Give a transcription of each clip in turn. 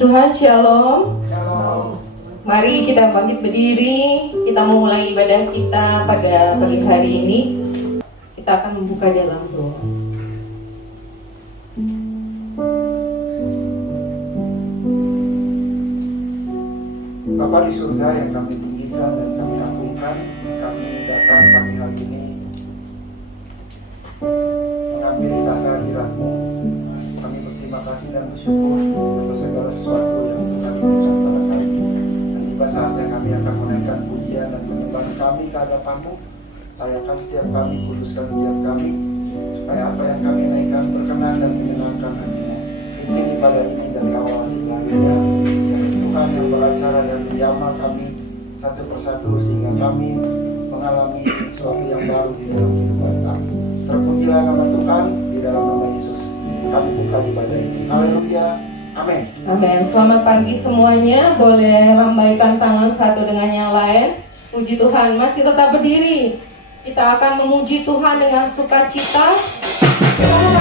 Tuhan, Shalom. Shalom. Mari kita bangkit berdiri. Kita mau mulai ibadah kita pada pagi hari ini. Kita akan membuka dalam doa. Bapa di surga yang kami tinggikan dan kami agungkan, kami datang pagi hari ini menghampiri tangga hadirat-Mu. Kami berterima kasih dan bersyukur atas segala sesuatu yang Tuhan berikan pada kami. Dan tiba saatnya kami akan menaikkan pujian dan penyembahan kami ke hadapan-Mu. Layakan setiap kami, kuduskan setiap kami, supaya apa yang kami naikkan berkenan dan menyenangkan hati-Mu. Pimpin ibadah ini dari awal hingga akhirnya. Tuhan yang beracara dan menjamah kami satu persatu sehingga kami mengalami sesuatu yang baru di dalam kehidupan kami. Terpujilah nama Tuhan di dalam nama Yesus. Kami buka ibadah ini. Haleluya. Amin. Amin. Selamat pagi semuanya. Boleh lambaikan tangan satu dengan yang lain. Puji Tuhan. Masih tetap berdiri. Kita akan memuji Tuhan dengan sukacita. Oh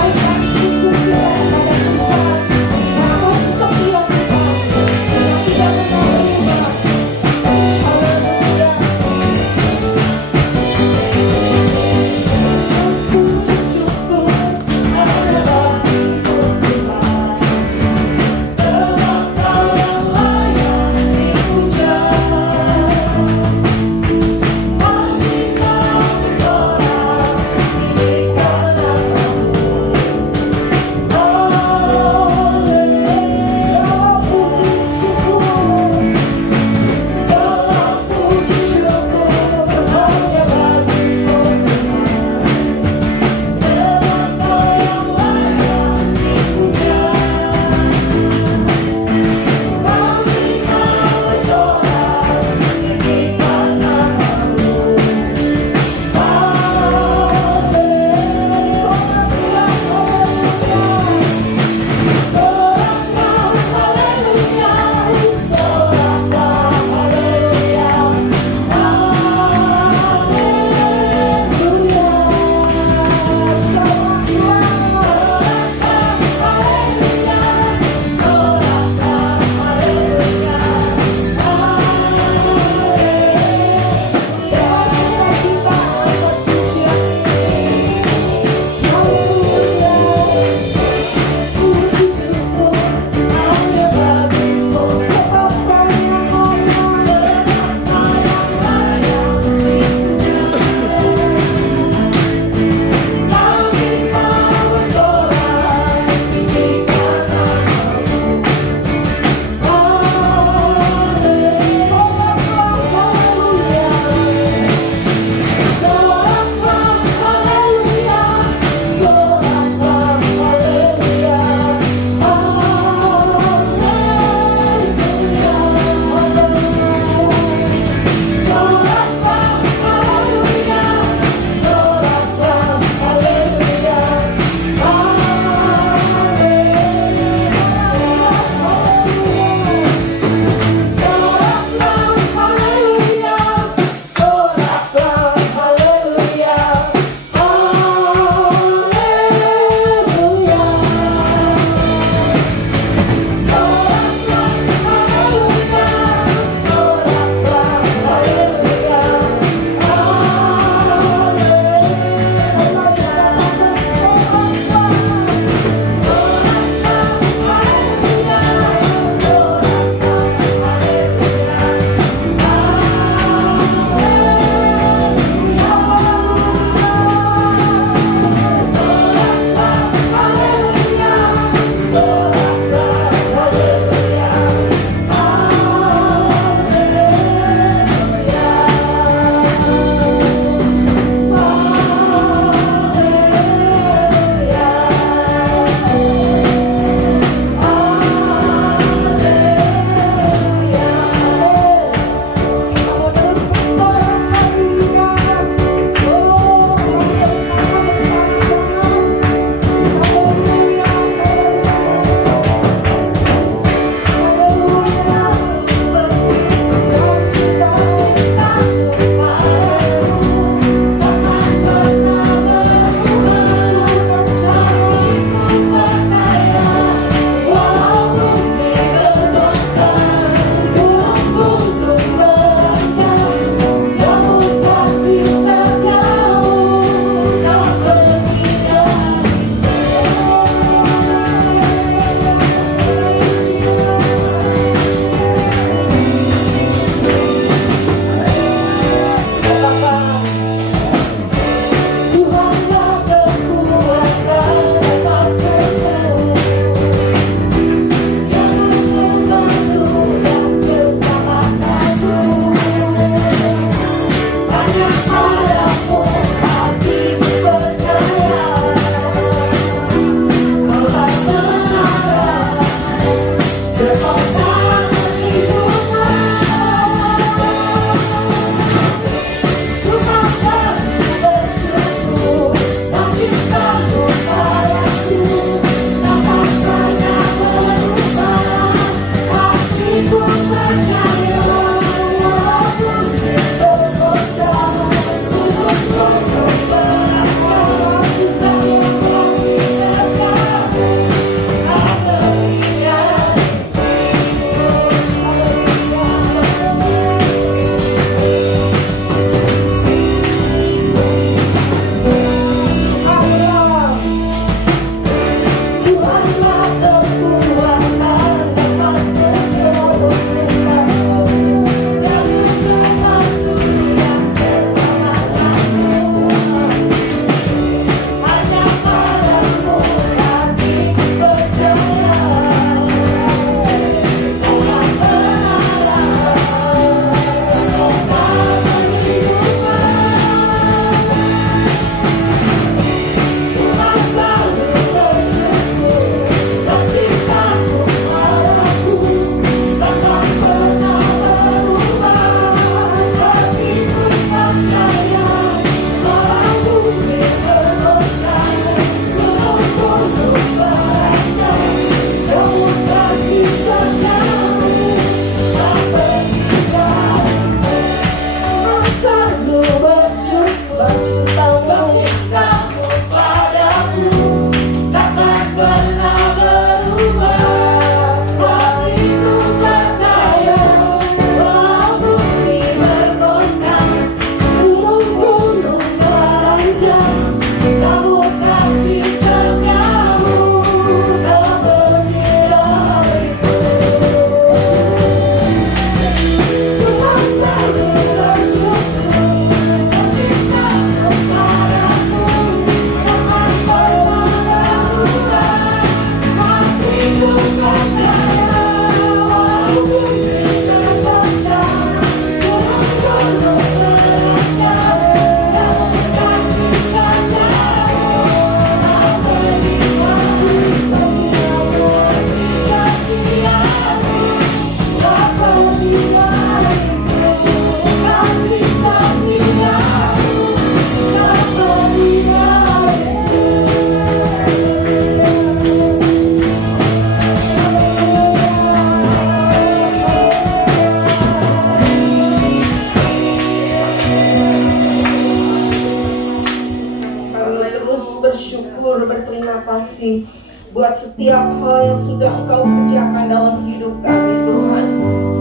terima kasih buat setiap hal yang sudah Engkau kerjakan dalam hidup kami Tuhan,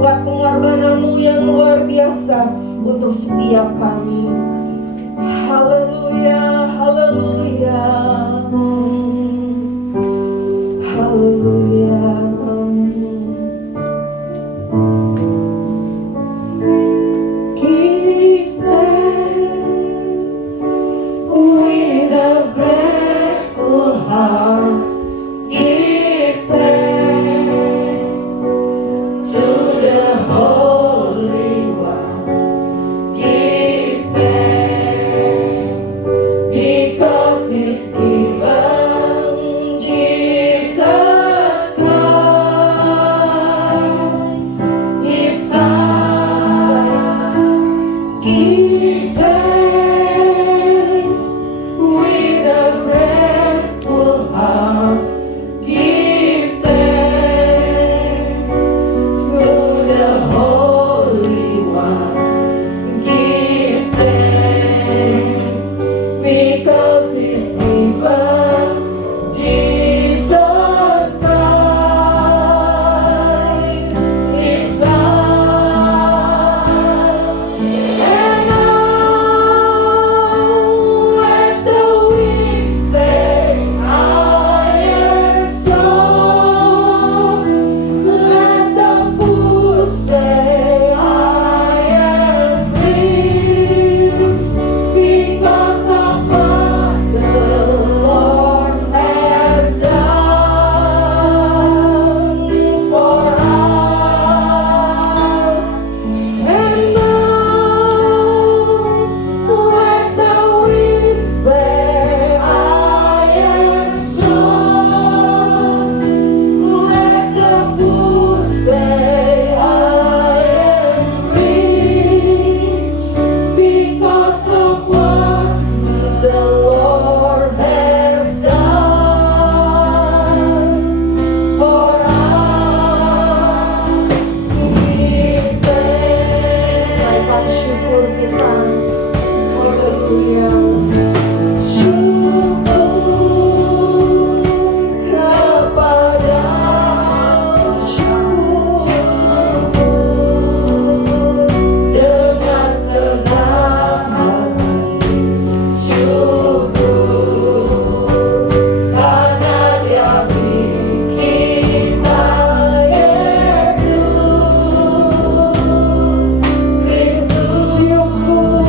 buat pengorbanan-Mu yang luar biasa untuk setiap kami. Haleluya, haleluya, haleluya. Give thanks with a grateful heart. Give thanks to the Holy One. Give thanks because He's given Jesus Christ, His Son. Give thanks with a grateful heart. Give thanks to the Holy One. Give thanks because He's given Jesus Christ, His Son. And now let the weak say, I am strong. Let the poor say, I am rich because of what the Lord has done for us. And now let the weak say, I am strong. Let the poor say, I am rich because of what the Lord has done for us. Give thanks. Naikkan syukur kita. Haleluya. Syukur kepada syukur dengan senang hati. Syukur karena Dia milik kita, Yesus Kristus. Syukur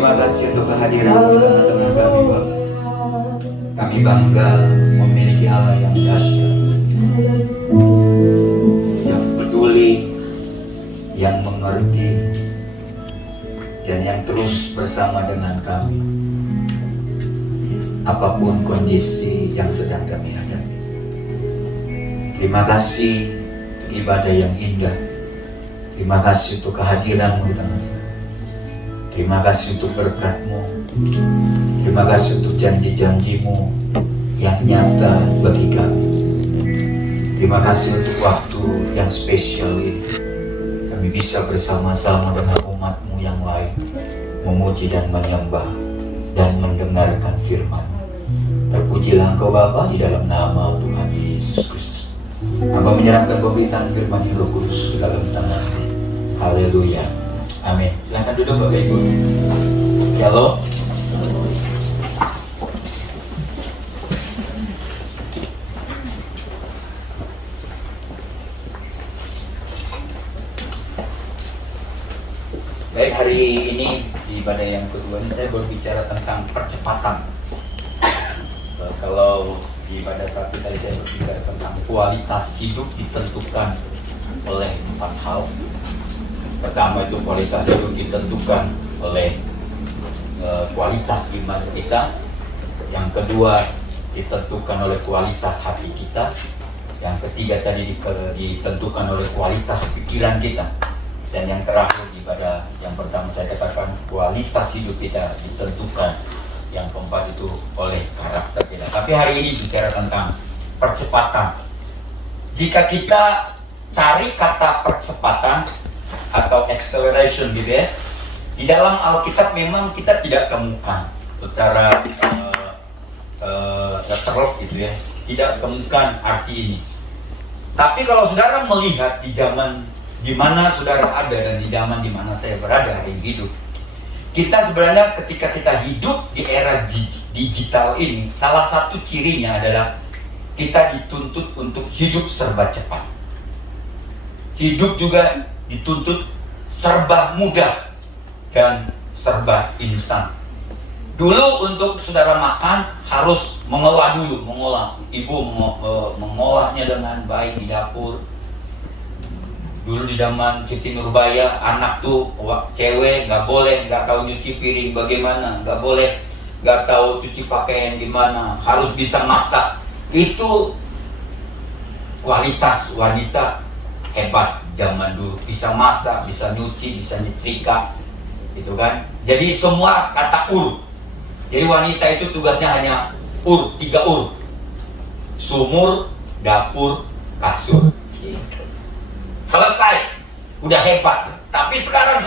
Terima kasih untuk kehadiran di tengah-tengah kami, Bapak. Kami bangga memiliki Allah yang dahsyat, yang peduli, yang mengerti, dan yang terus bersama dengan kami apapun kondisi yang sedang kami hadapi. Terima kasih untuk ibadah yang indah. Terima kasih untuk kehadiran-Mu di tengah kami. Terima kasih untuk berkat-Mu. Terima kasih untuk janji-janji-Mu yang nyata bagi kami. Terima kasih untuk waktu yang spesial ini. Kami bisa bersama-sama dengan umat-Mu yang lain memuji dan menyembah dan mendengarkan firman-Mu. Terpujilah Engkau Bapa di dalam nama Tuhan Yesus Kristus. Hamba menyerahkan pemberitaan firman Roh Kudus ke dalam tangan-Mu. Haleluya. Amin. Silakan duduk Bapak Ibu. Shalom. Baik, hari ini di ibadah yang kedua ini saya berbicara tentang percepatan. Kalau di ibadah saat tadi saya berbicara tentang kualitas hidup ditentukan oleh 4 hal. Pertama itu kualitas hidup ditentukan oleh kualitas iman kita. Yang kedua ditentukan oleh kualitas hati kita. Yang ketiga tadi ditentukan oleh kualitas pikiran kita. Dan yang terakhir ibadah yang pertama saya katakan kualitas hidup kita ditentukan. Yang keempat itu oleh karakter kita. Tapi hari ini bicara tentang percepatan. Jika kita cari kata percepatan atau acceleration gitu ya, di dalam Alkitab memang kita tidak temukan secara terlok gitu ya, tidak temukan arti ini. Tapi kalau saudara melihat di zaman di mana saudara ada dan di zaman di mana saya berada hari ini hidup, kita sebenarnya ketika kita hidup di era digital ini, salah satu cirinya adalah kita dituntut untuk hidup serba cepat. Hidup juga dituntut serba mudah dan serba instan. Dulu untuk saudara makan harus mengolah dulu, ibu mengolahnya dengan baik di dapur. Dulu di zaman Siti Nurbaya, anak tuh cewek nggak tahu nyuci piring bagaimana, nggak tahu cuci pakaian gimana, harus bisa masak. Itu kualitas wanita hebat zaman dulu, bisa masak, bisa nyuci, bisa nyetrika, gitu kan. Jadi semua kata ur. Jadi wanita itu tugasnya hanya 3 ur. Sumur, dapur, kasur. Gitu. Selesai, udah hebat. Tapi sekarang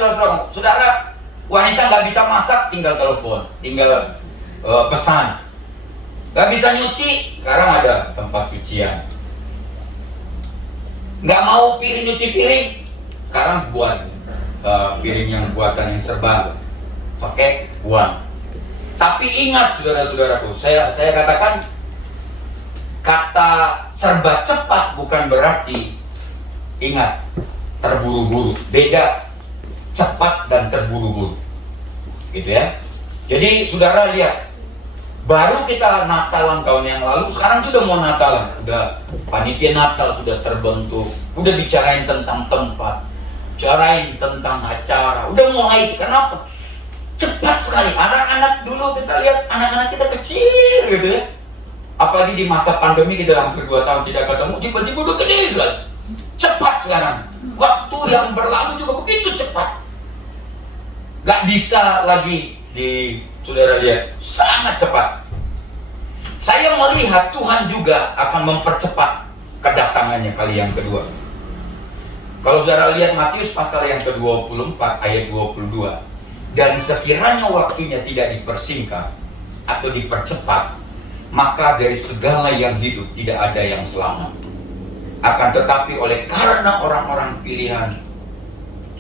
saudara wanita nggak bisa masak, tinggal telepon, tinggal pesan. Nggak bisa nyuci, sekarang ada tempat cucian. Nggak mau nyuci piring, sekarang buat piring yang buatan yang serba pakai buang. Tapi ingat saudara-saudaraku, saya katakan kata serba cepat bukan berarti ingat terburu-buru. Beda cepat dan terburu-buru, gitu ya. Jadi saudara lihat, baru kita Natalan tahun yang lalu, sekarang sudah mau Natalan, udah panitia Natal sudah terbentuk, udah bicarain tentang tempat, bicarain tentang acara, udah mulai. Kenapa? Cepat sekali. Anak-anak dulu kita lihat, anak-anak kita kecil gitu ya, apalagi di masa pandemi kita hampir 2 tahun tidak ketemu, tiba-tiba udah gede sekali. Cepat sekarang, waktu yang berlalu juga begitu cepat, gak bisa lagi saudara lihat, sangat cepat. Saya melihat Tuhan juga akan mempercepat kedatangannya kali yang kedua. Kalau saudara lihat Matius pasal yang ke-24 ayat 22, dan sekiranya waktunya tidak dipersingkat atau dipercepat, maka dari segala yang hidup tidak ada yang selamat. Akan tetapi oleh karena orang-orang pilihan,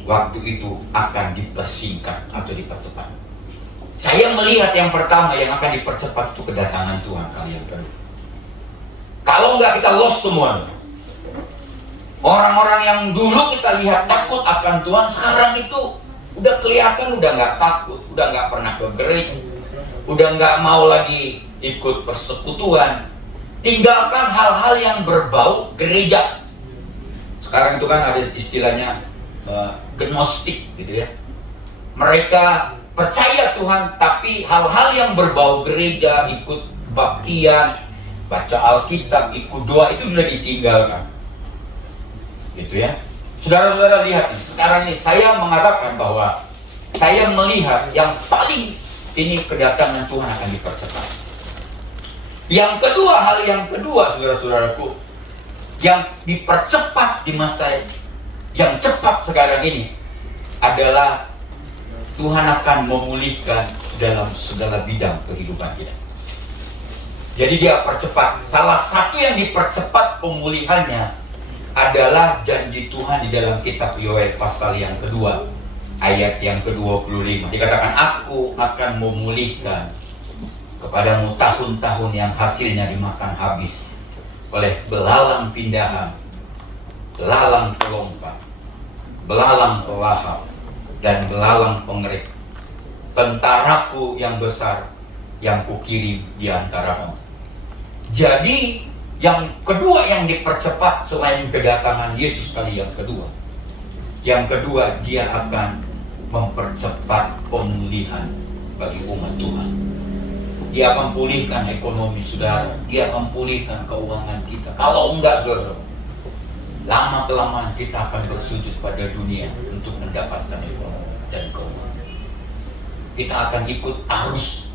waktu itu akan dipersingkat atau dipercepat. Saya melihat yang pertama yang akan dipercepat itu kedatangan Tuhan kali yang kedua. Kalau enggak kita lost semua. Orang-orang yang dulu kita lihat takut akan Tuhan, sekarang itu udah kelihatan udah nggak takut, udah nggak pernah ke gereja, udah nggak mau lagi ikut persekutuan, tinggalkan hal-hal yang berbau gereja. Sekarang itu kan ada istilahnya gnostik gitu ya. Mereka percaya Tuhan, tapi hal-hal yang berbau gereja, ikut baptian, baca Alkitab, ikut doa, itu sudah ditinggalkan. Gitu ya. Saudara-saudara lihat nih, sekarang ini saya mengatakan bahwa saya melihat yang paling ini kedatangan Tuhan akan dipercepat. Yang kedua, hal yang kedua saudara-saudaraku, yang dipercepat di masa yang cepat sekarang ini adalah Tuhan akan memulihkan dalam segala bidang kehidupan kita. Jadi dia percepat. Salah satu yang dipercepat pemulihannya adalah janji Tuhan di dalam kitab Yoel pasal yang kedua, ayat yang ke-25. Dikatakan, aku akan memulihkan kepadamu tahun-tahun yang hasilnya dimakan habis oleh belalang pindahan, belalang pelompat, belalang pelahap, dan belalang pengerik, tentaraku yang besar yang kukirim di antara kamu. Jadi yang kedua yang dipercepat selain kedatangan Yesus kali yang kedua, dia akan mempercepat pemulihan bagi umat Tuhan. Dia akan pulihkan ekonomi saudara, dia akan pulihkan keuangan kita. Kalau enggak saudara, lama-kelamaan kita akan bersujud pada dunia untuk mendapatkan ekonomi dan keuangan. Kita akan ikut arus,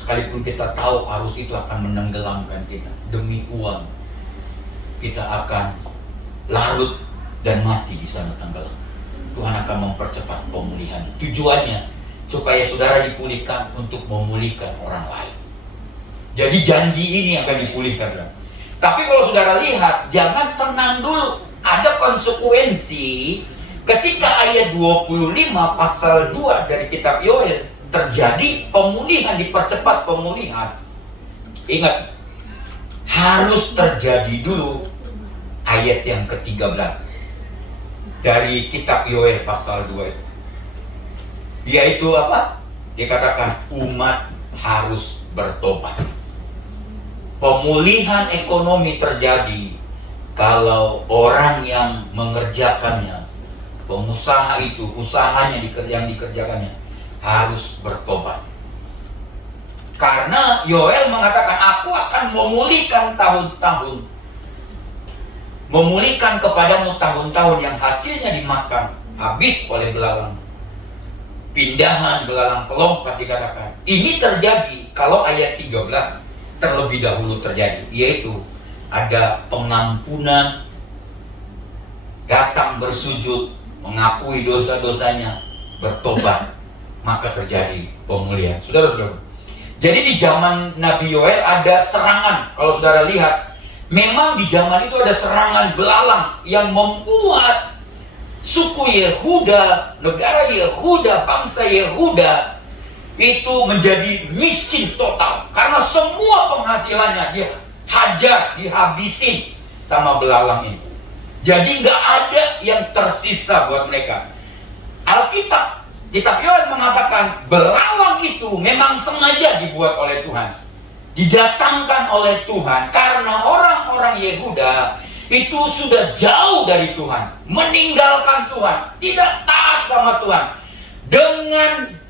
sekalipun kita tahu arus itu akan menenggelamkan kita demi uang. Kita akan larut dan mati di sana tenggelam. Tuhan akan mempercepat pemulihan. Tujuannya supaya saudara dipulihkan untuk memulihkan orang lain. Jadi janji ini akan dipulihkan. Tapi kalau saudara lihat, jangan senang dulu. Ada konsekuensi ketika ayat 25 pasal 2 dari kitab Yoel terjadi pemulihan, dipercepat pemulihan. Ingat, harus terjadi dulu ayat yang ke-13 dari kitab Yoel pasal 2 itu. Yaitu apa? Dikatakan umat harus bertobat. Pemulihan ekonomi terjadi kalau orang yang mengerjakannya, pengusaha itu, usahanya yang dikerjakannya harus bertobat. Karena Yoel mengatakan, aku akan memulihkan tahun-tahun, memulihkan kepadamu tahun-tahun yang hasilnya dimakan habis oleh belalang pindahan, belalang pelompat. Dikatakan ini terjadi kalau ayat 13 terlebih dahulu terjadi, yaitu ada pengampunan, datang bersujud, mengakui dosa-dosanya, bertobat, maka terjadi pemulihan. Saudara-saudara, jadi di zaman Nabi Yoel ada serangan. Kalau saudara lihat, memang di zaman itu ada serangan belalang yang membuat suku Yehuda, negara Yehuda, bangsa Yehuda itu menjadi miskin total. Karena semua penghasilannya dia hajar, dihabisin sama belalang ini. Jadi nggak ada yang tersisa buat mereka. Alkitab, kitab Yoel mengatakan belalang itu memang sengaja dibuat oleh Tuhan, didatangkan oleh Tuhan karena orang-orang Yehuda itu sudah jauh dari Tuhan, meninggalkan Tuhan, tidak taat sama Tuhan,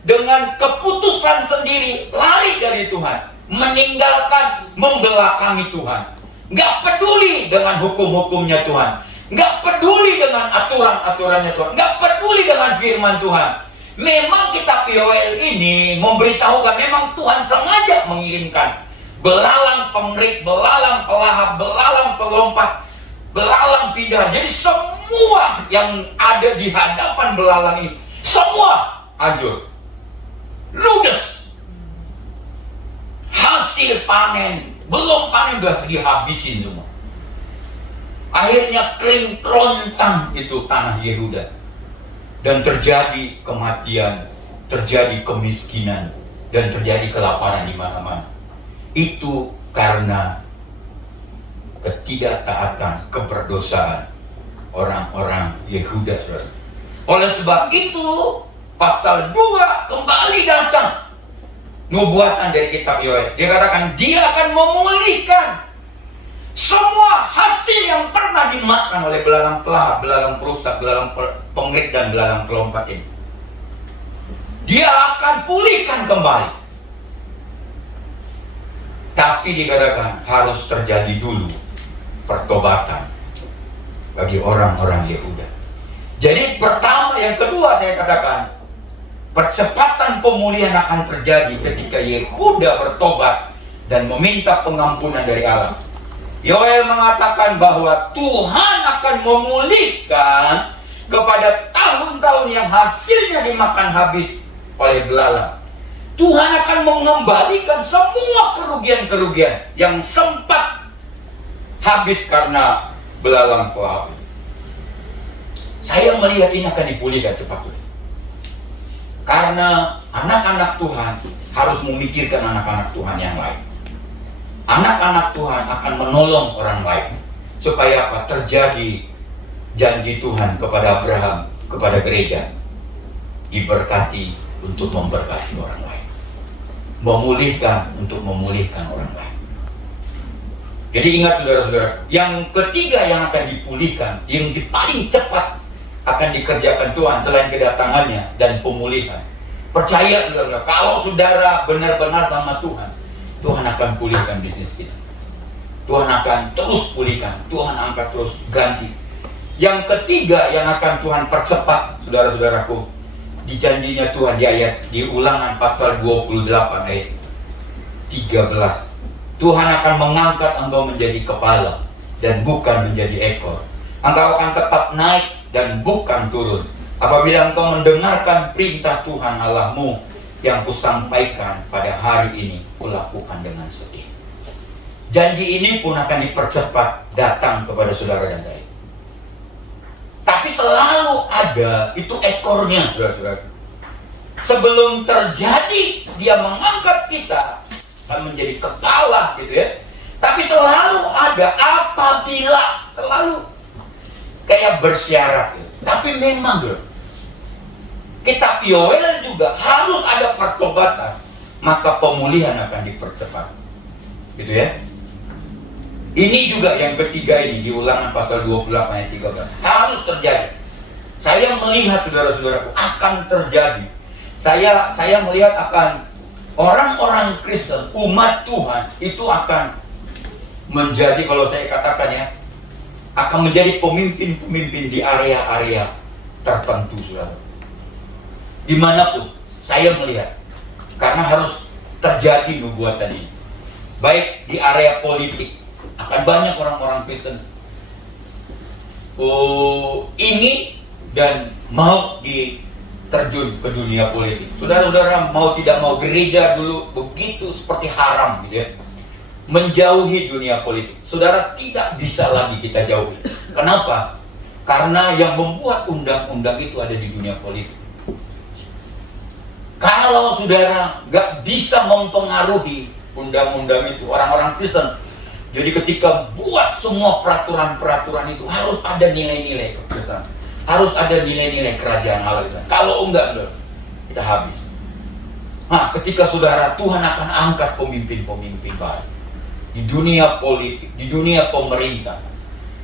dengan keputusan sendiri lari dari Tuhan, meninggalkan, membelakangi Tuhan, nggak peduli dengan hukum-hukumnya Tuhan, nggak peduli dengan aturan-aturannya Tuhan, nggak peduli dengan firman Tuhan. Memang kitab Yoel ini memberitahukan memang Tuhan sengaja mengirimkan belalang pengerik, belalang pelahap, belalang pelompat, belalang pindah. Jadi semua yang ada di hadapan belalang ini, semua hancur, ludes. Hasil panen, belum panen udah dihabisin semua. Akhirnya kering kerontang itu tanah Yehuda. Dan terjadi kematian, terjadi kemiskinan, dan terjadi kelaparan di mana-mana. Itu karena ketidaktaatan, keberdosaan orang-orang Yehuda. Oleh sebab itu, pasal 2 kembali datang nubuatan dari kitab Yoel. Dikatakan dia akan memulihkan semua hasil yang pernah dimakan oleh belalang pelahap, belalang perusak, belalang pengerik, dan belalang kelompak ini. Dia akan pulihkan kembali. Tapi dikatakan harus terjadi dulu pertobatan bagi orang-orang Yehuda. Jadi pertama, yang kedua saya katakan, percepatan pemulihan akan terjadi ketika Yehuda bertobat dan meminta pengampunan dari Allah. Yoel mengatakan bahwa Tuhan akan memulihkan kepada tahun-tahun yang hasilnya dimakan habis oleh belalang. Tuhan akan mengembalikan semua kerugian-kerugian yang sempat habis karena belalang pelahap. Saya melihat ini akan dipulihkan cepat. Karena anak-anak Tuhan harus memikirkan anak-anak Tuhan yang lain. Anak-anak Tuhan akan menolong orang lain. Supaya apa? Terjadi janji Tuhan kepada Abraham, kepada gereja. Diberkati untuk memberkati orang lain. Memulihkan untuk memulihkan orang lain. Jadi ingat saudara-saudara, yang ketiga yang akan dipulihkan, yang paling cepat akan dikerjakan Tuhan selain kedatangannya dan pemulihan. Percaya saudara, kalau saudara benar-benar sama Tuhan, Tuhan akan pulihkan bisnis kita. Tuhan akan terus pulihkan, Tuhan akan terus ganti. Yang ketiga yang akan Tuhan percepat, saudara-saudaraku, di janjinya Tuhan di Ulangan pasal 28 ayat 13. Tuhan akan mengangkat engkau menjadi kepala dan bukan menjadi ekor. Engkau akan tetap naik dan bukan turun. Apabila engkau mendengarkan perintah Tuhan Allahmu yang kusampaikan pada hari ini, kulakukan dengan sedih. Janji ini pun akan dipercepat datang kepada saudara dan saya. Tapi selalu ada itu ekornya, saudara-saudara. Sebelum terjadi dia mengangkat kita dan menjadi kepala, gitu ya. Tapi selalu ada apabila, selalu kayak bersyarat. Gitu. Tapi memang loh, kitab Yoel juga harus ada pertobatan, maka pemulihan akan dipercepat, gitu ya. Ini juga yang ketiga ini di Ulangan pasal 28 ayat 13 harus terjadi. Saya melihat saudara-saudaraku akan terjadi. Saya melihat akan orang-orang Kristen, umat Tuhan itu akan menjadi, kalau saya katakan ya, akan menjadi pemimpin-pemimpin di area-area tertentu, saudara. Dimanapun saya melihat, karena harus terjadi nubuatan ini. Baik di area politik, akan banyak orang-orang Kristen ingin dan mau diterjun ke dunia politik. Saudara-saudara, mau tidak mau, gereja dulu begitu seperti haram, gitu ya, menjauhi dunia politik. Saudara, tidak bisa lagi kita jauhi. Kenapa? Karena yang membuat undang-undang itu ada di dunia politik. Kalau saudara nggak bisa mempengaruhi undang-undang itu, orang-orang Kristen, jadi ketika buat semua peraturan-peraturan itu harus ada nilai-nilai kekristenan, harus ada nilai-nilai kerajaan Allah. Kalau enggak, kita habis. Nah, ketika saudara, Tuhan akan angkat pemimpin-pemimpin baru di dunia politik, di dunia pemerintah,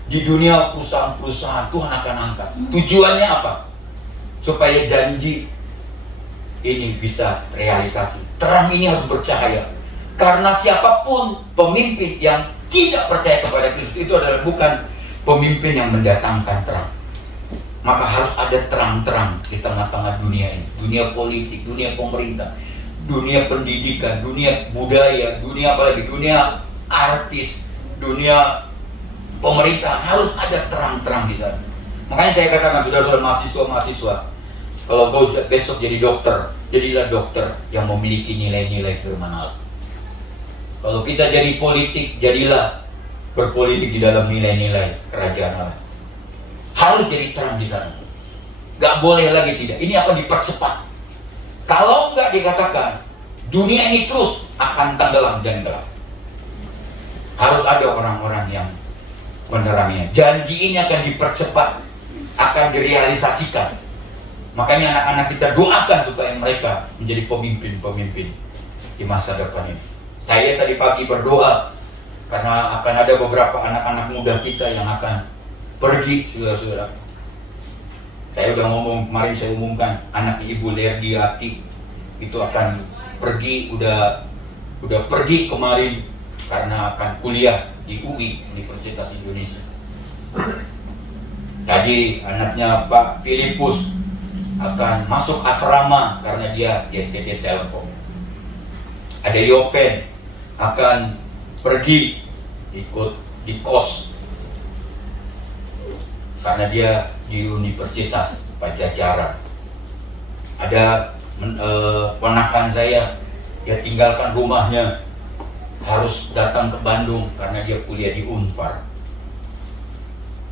di dunia perusahaan-perusahaan, Tuhan akan angkat. Tujuannya apa? Supaya janji ini bisa realisasi. Terang ini harus bercahaya. Karena siapapun pemimpin yang tidak percaya kepada Kristus itu adalah bukan pemimpin yang mendatangkan terang. Maka harus ada terang-terang di tengah-tengah dunia ini. Dunia politik, dunia pemerintah, dunia pendidikan, dunia budaya, dunia apalagi, dunia artis, dunia pemerintah, harus ada terang-terang di sana. Makanya saya katakan, saudara-saudara mahasiswa-mahasiswa, kalau kau besok jadi dokter, jadilah dokter yang memiliki nilai-nilai firman Allah. Kalau kita jadi politik, jadilah berpolitik di dalam nilai-nilai kerajaan Allah. Harus jadi terang di sana. Gak boleh lagi tidak. Ini akan dipercepat. Kalau nggak dikatakan, dunia ini terus akan tenggelam dan gelap. Harus ada orang-orang yang meneranginya. Janji ini akan dipercepat, akan direalisasikan. Makanya anak-anak kita doakan supaya mereka menjadi pemimpin-pemimpin di masa depan ini. Saya tadi pagi berdoa karena akan ada beberapa anak-anak muda kita yang akan pergi, saudara-saudara. Saya udah ngomong kemarin, saya umumkan anak Ibu Lerdiati itu akan pergi, udah pergi kemarin karena akan kuliah di UI, Universitas Indonesia. Jadi anaknya Pak Filipus akan masuk asrama karena dia di STT Telkom. Ada Yopen akan pergi ikut di kos karena dia di Universitas Pajajaran. Ada ponakan saya, dia tinggalkan rumahnya harus datang ke Bandung karena dia kuliah di Unpar.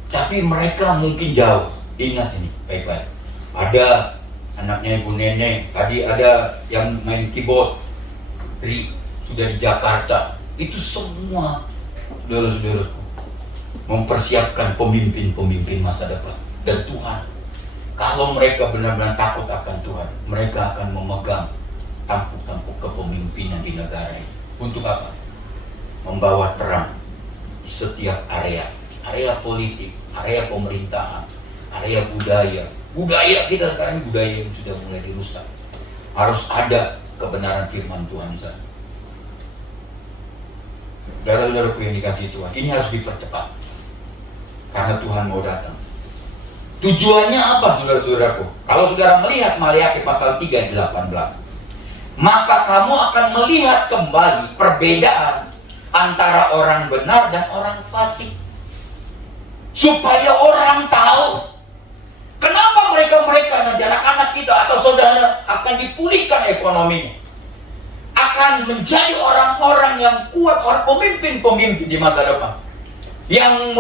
Tapi mereka mungkin jauh. Ingat ini baik-baik. Ada anaknya Ibu Nenek, tadi ada yang main keyboard, sudah di Jakarta. Itu semua saudara-saudaraku mempersiapkan pemimpin-pemimpin masa depan. Dan Tuhan, kalau mereka benar-benar takut akan Tuhan, mereka akan memegang tampuk-tampuk kepemimpinan di negara ini. Untuk apa? Membawa terang di setiap area politik, area pemerintahan, area budaya. Budaya kita sekarang, budaya yang sudah mulai dirusak. Harus ada kebenaran firman Tuhan di sana. Saudara-saudaraku yang dikasihi Tuhan, ini harus dipercepat karena Tuhan mau datang. Tujuannya apa, saudara-saudaraku? Kalau saudara melihat Maleakhi pasal 3 ayat 18, maka kamu akan melihat kembali perbedaan antara orang benar dan orang fasik, supaya orang tahu kenapa mereka nanti anak-anak kita atau saudara akan dipulihkan ekonominya, akan menjadi orang-orang yang kuat, orang pemimpin-pemimpin di masa depan. Yang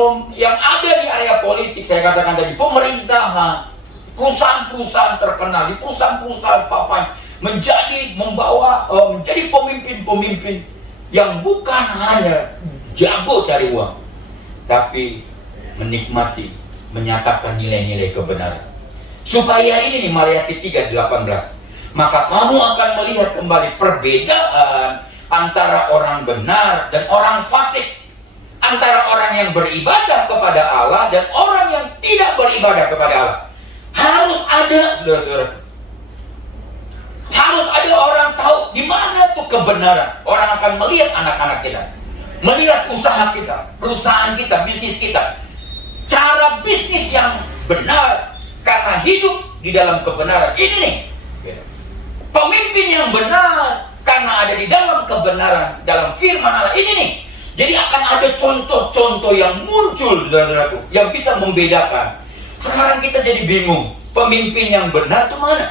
ada di area politik, saya katakan tadi, pemerintahan, perusahaan-perusahaan terkenal, di perusahaan-perusahaan papan, menjadi pemimpin-pemimpin yang bukan hanya jago cari uang, tapi menikmati, menyatakan nilai-nilai kebenaran. Supaya ini nih, Maleakhi 3:18, maka kamu akan melihat kembali perbedaan antara orang benar dan orang fasik, antara orang yang beribadah kepada Allah dan orang yang tidak beribadah kepada Allah. Harus ada, saudara-saudara. Harus ada orang tahu di mana tuh kebenaran. Orang akan melihat anak-anak kita, melihat usaha kita, perusahaan kita, bisnis kita, cara bisnis yang benar karena hidup di dalam kebenaran. Ini nih, pemimpin yang benar karena ada di dalam kebenaran, dalam firman Allah. Ini nih. Jadi akan ada contoh-contoh yang muncul, saudara-saudaraku, yang bisa membedakan. Sekarang kita jadi bingung, pemimpin yang benar itu mana?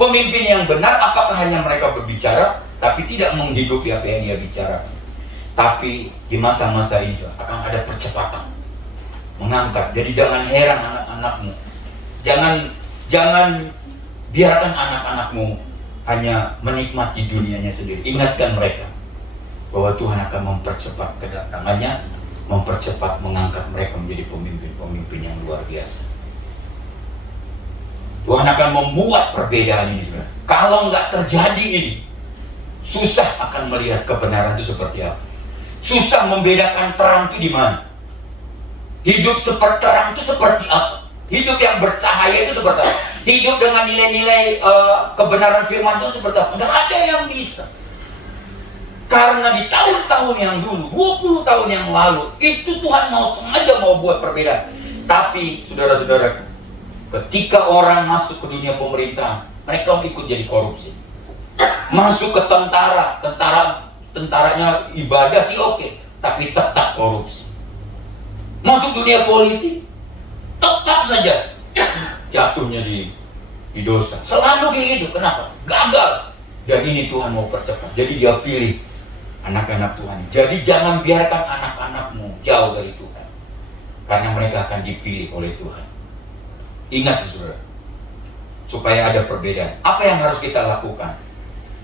Pemimpin yang benar apakah hanya mereka berbicara tapi tidak menghidupi apa yang dia bicara? Tapi di masa-masa ini akan ada percepatan mengangkat. Jadi jangan heran anak-anakmu, jangan biarkan anak-anakmu hanya menikmati dunianya sendiri. Ingatkan mereka bahwa Tuhan akan mempercepat kedatangannya, mempercepat mengangkat mereka menjadi pemimpin-pemimpin yang luar biasa. Tuhan akan membuat perbedaan ini, saudara. Kalau nggak terjadi ini, susah akan melihat kebenaran itu seperti apa. Susah membedakan terang itu di mana. Hidup seperti terang itu seperti apa. Hidup yang bercahaya itu seperti apa. Hidup dengan nilai-nilai kebenaran firman itu seperti apa. Nggak ada yang bisa. Karena di tahun-tahun yang dulu, 20 tahun yang lalu, itu Tuhan sengaja mau buat perbedaan. Tapi, saudara-saudara, ketika orang masuk ke dunia pemerintahan, mereka ikut jadi korupsi. Masuk ke tentaranya ibadah sih oke, tapi tetap korupsi. Masuk dunia politik, tetap saja jatuhnya di dosa. Selalu kayak gitu. Kenapa? Gagal. Dan ini Tuhan mau percepat. Jadi dia pilih anak-anak Tuhan. Jadi jangan biarkan anak-anakmu jauh dari Tuhan, karena mereka akan dipilih oleh Tuhan. Ingat, saudara, supaya ada perbedaan. Apa yang harus kita lakukan?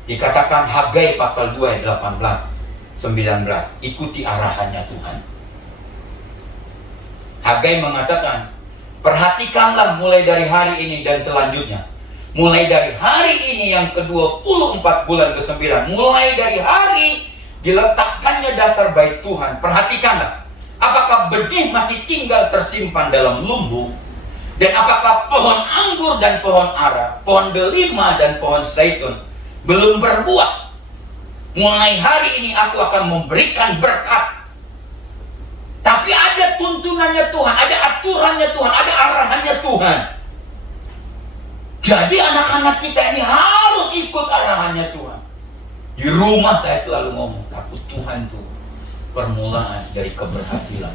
Dikatakan Hagai pasal 2 ayat 18, 19, ikuti arahannya Tuhan. Hagai mengatakan, Perhatikanlah mulai dari hari ini dan selanjutnya. Mulai dari hari ini yang ke-24 bulan ke-9. Mulai dari hari diletakkannya dasar bait Tuhan. Perhatikanlah. Apakah benih masih tinggal tersimpan dalam lumbung? Dan apakah pohon anggur dan pohon ara, pohon delima dan pohon zaitun belum berbuah? Mulai hari ini aku akan memberikan berkat. Tapi ada tuntunannya Tuhan, ada aturannya Tuhan, ada arahannya Tuhan. Jadi anak-anak kita ini harus ikut arahannya Tuhan. Di rumah saya selalu ngomong, takut Tuhan itu permulaan dari keberhasilan.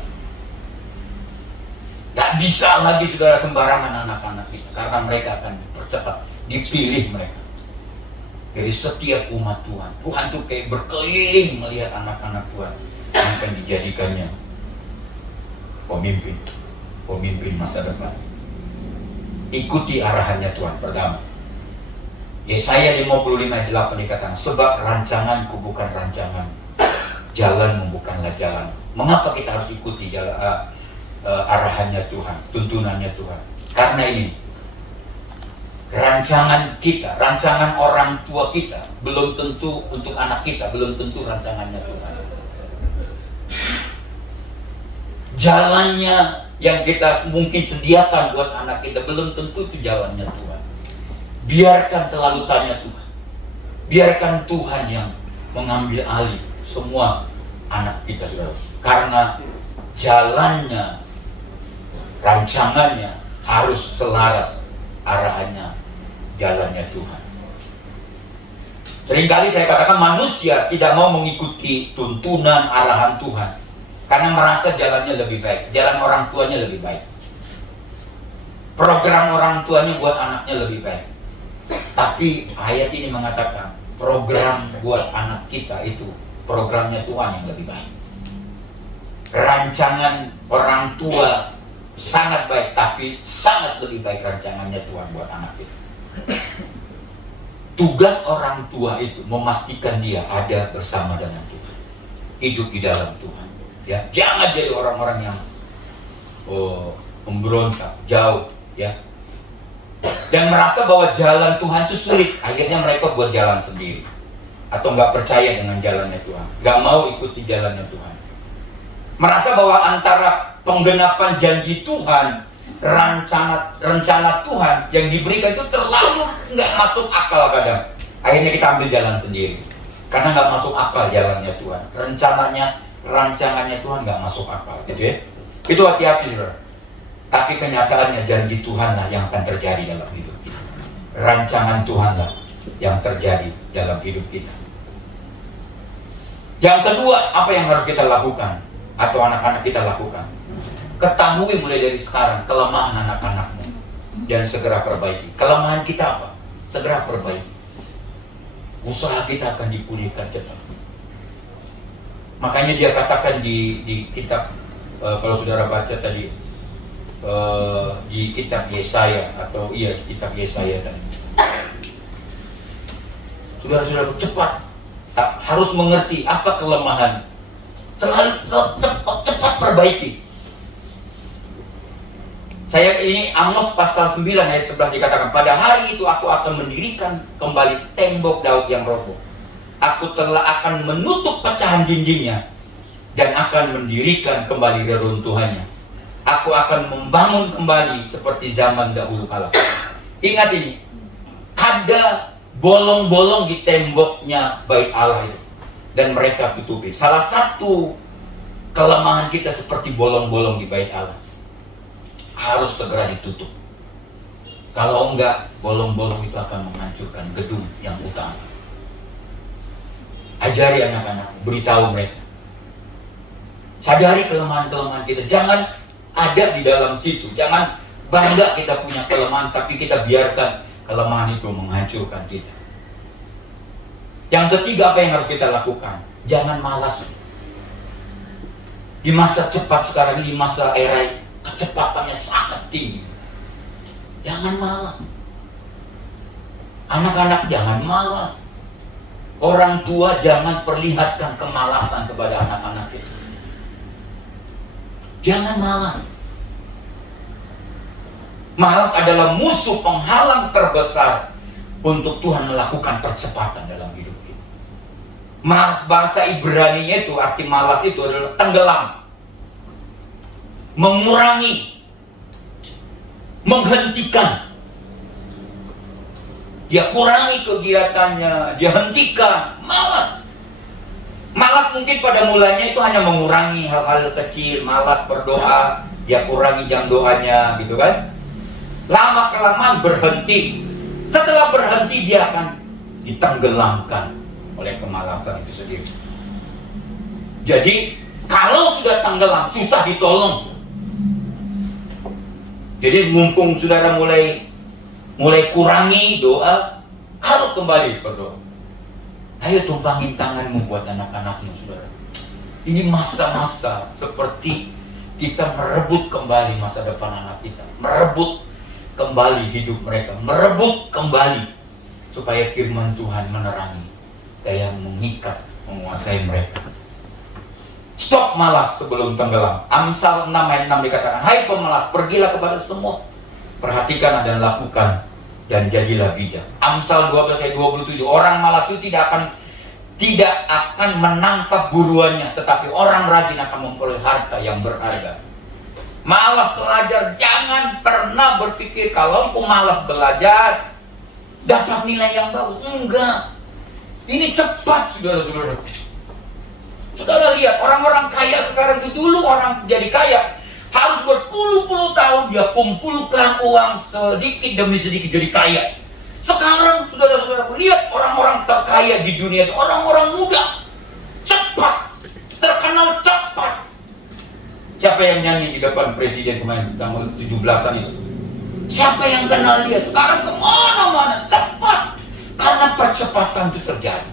Gak bisa lagi saudara sembarangan anak-anak kita, karena mereka akan dipercepat, dipilih mereka dari setiap umat Tuhan. Tuhan tuh kayak berkeliling melihat anak-anak Tuhan yang akan dijadikannya pemimpin masa depan. Ikuti arahannya Tuhan. Pertama, Yesaya 55 ayat 8 dikatakan, sebab rancanganku bukan rancangan, jalanmu bukanlah jalan. Mengapa kita harus ikuti jalan, arahannya Tuhan, tuntunannya Tuhan? Karena ini rancangan kita, rancangan orang tua kita belum tentu untuk anak kita, belum tentu rancangannya Tuhan. Jalannya yang kita mungkin sediakan buat anak kita belum tentu itu jalannya Tuhan. Biarkan selalu tanya Tuhan. Biarkan Tuhan yang mengambil alih semua anak kita, saudara. Karena jalannya, rancangannya harus selaras arahannya, jalannya Tuhan. Seringkali saya katakan manusia tidak mau mengikuti tuntunan arahan Tuhan karena merasa jalannya lebih baik, jalan orang tuanya lebih baik, program orang tuanya buat anaknya lebih baik. Tapi ayat ini mengatakan program buat anak kita itu programnya Tuhan yang lebih baik. Rancangan orang tua sangat baik, tapi sangat lebih baik rancangannya Tuhan buat anak kita. Tugas orang tua itu memastikan dia ada bersama dengan Tuhan, hidup di dalam Tuhan. Ya, jangan jadi orang-orang yang memberontak jauh, ya, dan merasa bahwa jalan Tuhan itu sulit. Akhirnya mereka buat jalan sendiri, atau nggak percaya dengan jalannya Tuhan, nggak mau ikuti jalannya Tuhan. Merasa bahwa antara penggenapan janji Tuhan, rencana Tuhan yang diberikan itu terlalu nggak masuk akal kadang. Akhirnya kita ambil jalan sendiri karena nggak masuk akal jalannya Tuhan. Rancangannya Tuhan nggak masuk akal, gitu ya. Itu hati-hati, saudara. Tapi kenyataannya janji Tuhanlah yang akan terjadi dalam hidup kita. Rancangan Tuhanlah yang terjadi dalam hidup kita. Yang kedua, apa yang harus kita lakukan atau anak-anak kita lakukan? Ketahui mulai dari sekarang kelemahan anak-anakmu dan segera perbaiki. Kelemahan kita apa? Segera perbaiki. Usaha kita akan dipulihkan cepat. Makanya dia katakan di kitab, kalau saudara baca tadi, di kitab Yesaya, atau di kitab Yesaya tadi, saudara-saudara cepat harus mengerti apa kelemahan, selalu cepat perbaiki. Saya ini Amos pasal 9 ayat 11 dikatakan, pada hari itu aku akan mendirikan kembali tembok Daud yang roboh. Aku telah akan menutup pecahan dindingnya dan akan mendirikan kembali reruntuhannya. Aku akan membangun kembali seperti zaman dahulu kala. Ingat ini, ada bolong-bolong di temboknya bait Allah itu, dan mereka tutupi. Salah satu kelemahan kita seperti bolong-bolong di bait Allah, harus segera ditutup. Kalau enggak, bolong-bolong itu akan menghancurkan gedung yang utama. Ajari anak-anak, beritahu mereka. Sadari kelemahan-kelemahan kita, jangan ada di dalam situ. Jangan bangga kita punya kelemahan, tapi kita biarkan kelemahan itu menghancurkan kita. Yang ketiga, apa yang harus kita lakukan? Jangan malas. Di masa cepat sekarang ini, di masa era kecepatannya sangat tinggi, jangan malas. Anak-anak jangan malas. Orang tua jangan perlihatkan kemalasan kepada anak-anak kita. Jangan malas. Malas adalah musuh penghalang terbesar untuk Tuhan melakukan percepatan dalam hidup kita. Malas, bahasa Ibrani-nya itu, arti malas itu adalah tenggelam, mengurangi, menghentikan. Dia kurangi kegiatannya, dia hentikan. Malas. Malas mungkin pada mulanya itu hanya mengurangi hal-hal kecil, malas berdoa, dia kurangi jam doanya, gitu kan. Lama kelamaan berhenti. Setelah berhenti dia akan ditenggelamkan oleh kemalasan itu sendiri. Jadi kalau sudah tenggelam, susah ditolong. Jadi mumpung saudara mulai kurangi doa, harus kembali berdoa. Ayo tumpangin tanganmu buat anak-anakmu, saudara. Ini masa-masa seperti kita merebut kembali masa depan anak kita, merebut kembali hidup mereka, merebut kembali supaya firman Tuhan menerangi, kayak mengikat, menguasai mereka. Stop malas sebelum tenggelam. Amsal 6 ayat 6 dikatakan, hai pemalas, pergilah kepada semut, perhatikan dan lakukan, dan jadilah bijak. Amsal 12 ayat 27, orang malas itu tidak akan menangkap buruannya, tetapi orang rajin akan memperoleh harta yang berharga. Malas belajar, jangan pernah berpikir kalau aku malas belajar dapat nilai yang bagus. Enggak. Ini cepat, saudara-saudara. Saudara lihat, orang-orang kaya sekarang itu, dulu orang jadi kaya harus berpuluh-puluh tahun dia kumpulkan uang sedikit demi sedikit jadi kaya. Sekarang saudara-saudara lihat orang-orang terkaya di dunia itu, orang-orang muda, cepat, terkenal cepat. Siapa yang nyanyi di depan presiden kemarin tanggal 17-an itu? Siapa yang kenal dia? Sekarang kemana-mana cepat, karena percepatan itu terjadi.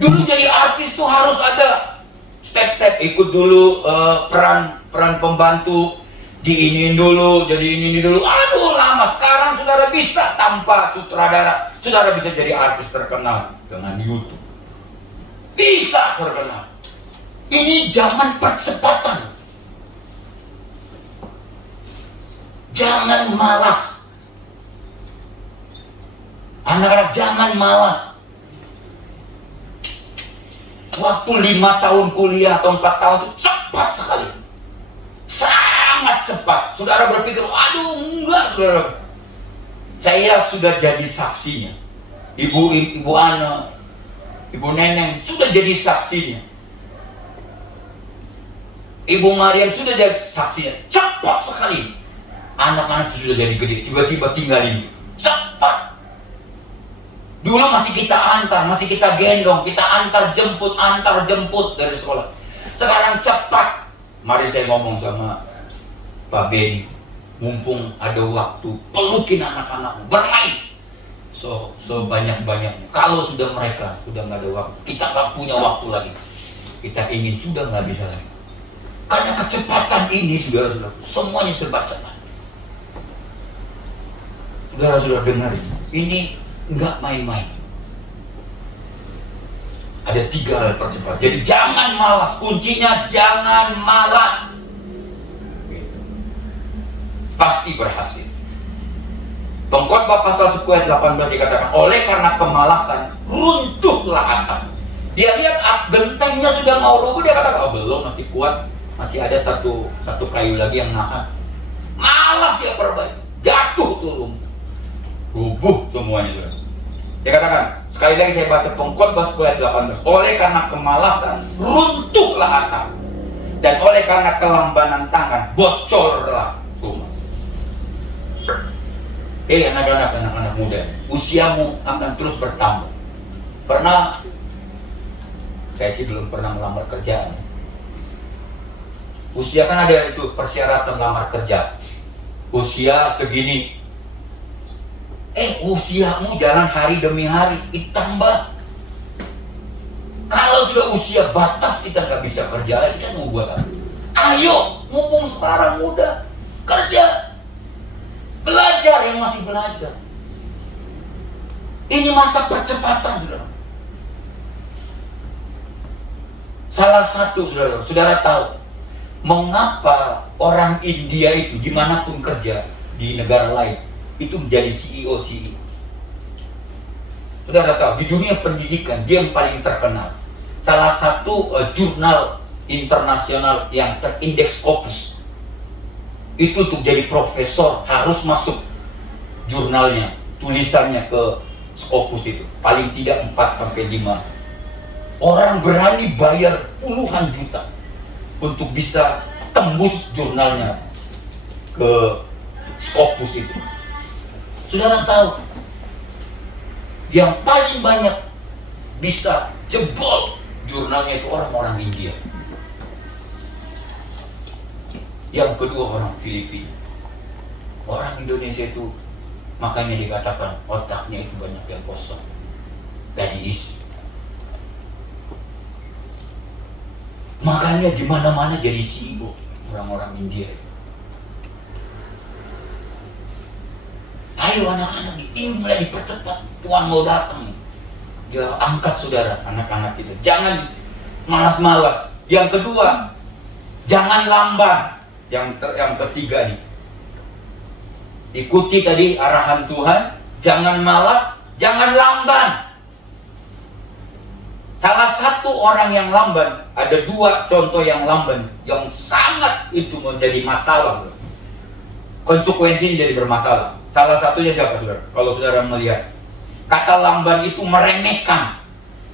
Dulu jadi artis tuh harus ada step-step, ikut dulu peran pembantu, diinin dulu, jadi ini dulu. Aduh lama. Sekarang saudara bisa tanpa sutradara, saudara bisa jadi artis terkenal dengan YouTube. Bisa terkenal. Ini zaman percepatan. Jangan malas. Anak-anak jangan malas. Waktu 5 tahun kuliah atau 4 tahun itu cepat sekali. Sangat cepat. Saudara berpikir, aduh enggak, saudara. Saya sudah jadi saksinya. Ibu Ana, Ibu Neneng sudah jadi saksinya. Ibu Mariam sudah jadi saksinya. Cepat sekali. Anak-anak itu sudah jadi gede, tiba-tiba tinggalin. Cepat. Dulu masih kita antar, masih kita gendong, kita antar jemput dari sekolah. Sekarang cepat. Mari saya ngomong sama Pak Benny, mumpung ada waktu, pelukin anak-anakmu, bermain sebanyak-banyaknya. Kalau sudah mereka sudah nggak ada waktu, kita nggak punya waktu lagi. Kita ingin sudah nggak bisa lagi. Karena kecepatan ini, saudara-saudara, semuanya serba cepat. Saudara-saudara dengar ini. Enggak main-main. Ada 3 hal percepat. Jadi jangan malas. Kuncinya jangan malas. Pasti berhasil. Pengkhotbah pasal 10 ayat 18 dikatakan, oleh karena kemalasan runtuhlah atap. Dia lihat gentengnya sudah mau rubuh, dia katakan, oh belum, masih kuat, masih ada satu kayu lagi yang nahan. Malas dia perbaiki, jatuh tuh rubuh semuanya. Dia katakan, sekali lagi saya baca Pengkhotbah 10 ayat 18, oleh karena kemalasan runtuhlah atap, dan oleh karena kelambanan tangan bocorlah rumah. Anak-anak muda, usiamu akan terus bertambah. Pernah, saya sih belum pernah melamar kerjaan. Usia kan ada itu persyaratan lamar kerja. Usia segini. Usiamu jalan hari demi hari, ditambah. Kalau sudah usia batas kita nggak bisa kerja lagi, kan mau buat apa? Ayo, mumpung sekarang muda, kerja, belajar yang masih belajar. Ini masa percepatan, saudara. Salah satu saudara tahu, mengapa orang India itu dimanapun kerja di negara lain itu menjadi CEO. Saudara tahu, di dunia pendidikan dia yang paling terkenal. Salah satu jurnal internasional yang terindeks Scopus itu untuk jadi profesor harus masuk jurnalnya, tulisannya ke Scopus itu. Paling tidak 4-5 orang berani bayar puluhan juta untuk bisa tembus jurnalnya ke Scopus itu. Saudara tahu, yang paling banyak bisa jebol jurnalnya itu orang-orang India. Yang kedua orang Filipina. Orang Indonesia itu makanya dikatakan otaknya itu banyak yang kosong, gak diisi. Makanya di mana-mana jadi CEO orang-orang India. Ayo anak-anak, ini mulai dipercepat. Tuhan mau datang. Dia angkat saudara, anak-anak kita. Jangan malas-malas. Yang kedua, jangan lamban. Yang ketiga nih, ikuti tadi arahan Tuhan. Jangan malas, jangan lamban. Salah satu orang yang lamban, ada 2 contoh yang lamban yang sangat itu menjadi masalah. Konsekuensinya jadi bermasalah. Salah satunya siapa saudara? Kalau saudara melihat, kata lamban itu meremehkan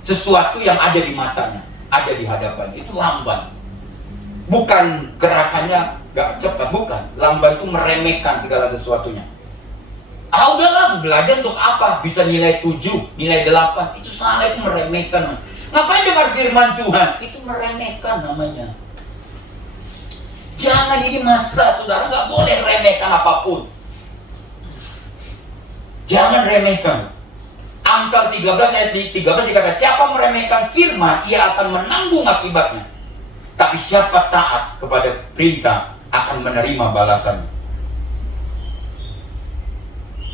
sesuatu yang ada di matanya, ada di hadapan. Itu lamban. Bukan gerakannya gak cepat, bukan. Lamban itu meremehkan segala sesuatunya. Udahlah, belajar untuk apa? Bisa nilai 7, nilai 8. Itu salah, itu meremehkan. Ngapain dengar firman Tuhan? Itu meremehkan namanya. Jangan, ini masa saudara gak boleh remehkan apapun. Jangan remehkan. Amsal 13 ayat 13 dikatakan, siapa meremehkan firman, ia akan menanggung akibatnya. Tapi siapa taat kepada perintah akan menerima balasannya.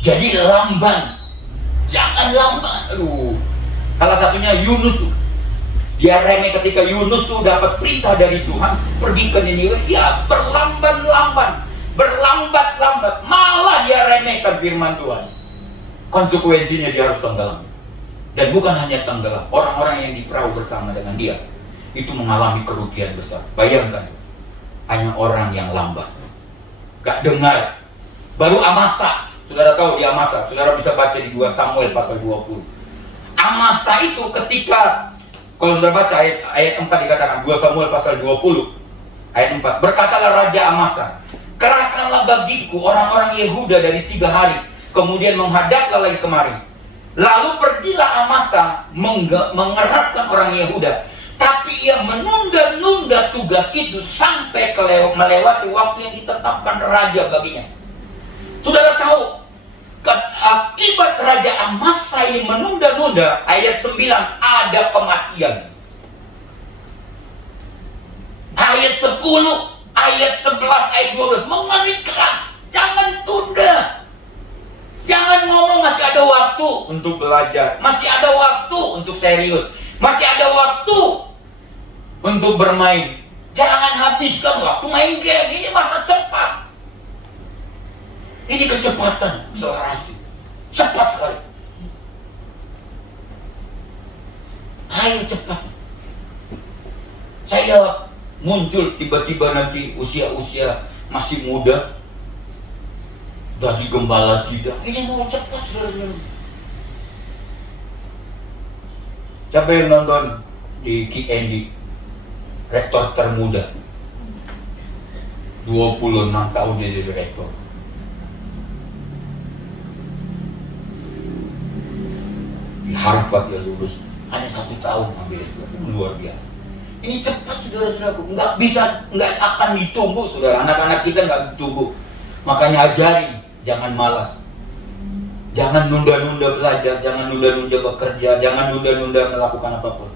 Jadi lamban. Jangan lamban. Salah satunya Yunus tuh. Dia remeh ketika Yunus tuh dapat perintah dari Tuhan pergi ke Niniwe, dia berlambat-lambat, malah dia remehkan firman Tuhan. Konsekuensinya dia harus tenggelam. Dan bukan hanya tenggelam, orang-orang yang di perahu bersama dengan dia itu mengalami kerugian besar. Bayangkan, hanya orang yang lambat, gak dengar. Baru Amasa, saudara tahu di Amasa, saudara bisa baca di 2 Samuel pasal 20. Amasa itu ketika, kalau saudara baca ayat 4 dikatakan, 2 Samuel pasal 20 ayat 4, berkatalah Raja Amasa, kerahkanlah bagiku orang-orang Yehuda dari 3 hari, kemudian menghadaplah lagi kemari. Lalu pergilah Amasa mengerahkan orang Yehuda, tapi ia menunda-nunda tugas itu sampai melewati waktu yang ditetapkan raja baginya. Saudara tahu, akibat Raja Amasa ini menunda-nunda, ayat 9 ada kematian. Ayat 10, ayat 11, ayat 12 mengeningkan. Jangan tunda. Jangan ngomong masih ada waktu untuk belajar, masih ada waktu untuk serius, masih ada waktu untuk bermain. Jangan habiskan waktu main game. Ini masa cepat. Ini kecepatan, akselerasi. Cepat sekali. Ayo cepat. Saya muncul tiba-tiba nanti usia-usia masih muda, jadi gembala sidang. Ini mau cepat saudara. Siapa yang nonton di Kick Andy, rektor termuda, 26 tahun dia jadi rektor. Di Harvard dia lulus, hanya 1 tahun ambil S2. Itu luar biasa. Ini cepat saudara-saudaraku, nggak akan ditunggu saudara. Anak-anak kita nggak ditunggu. Makanya ajarin, jangan malas, jangan nunda-nunda belajar, jangan nunda-nunda bekerja, jangan nunda-nunda melakukan apapun.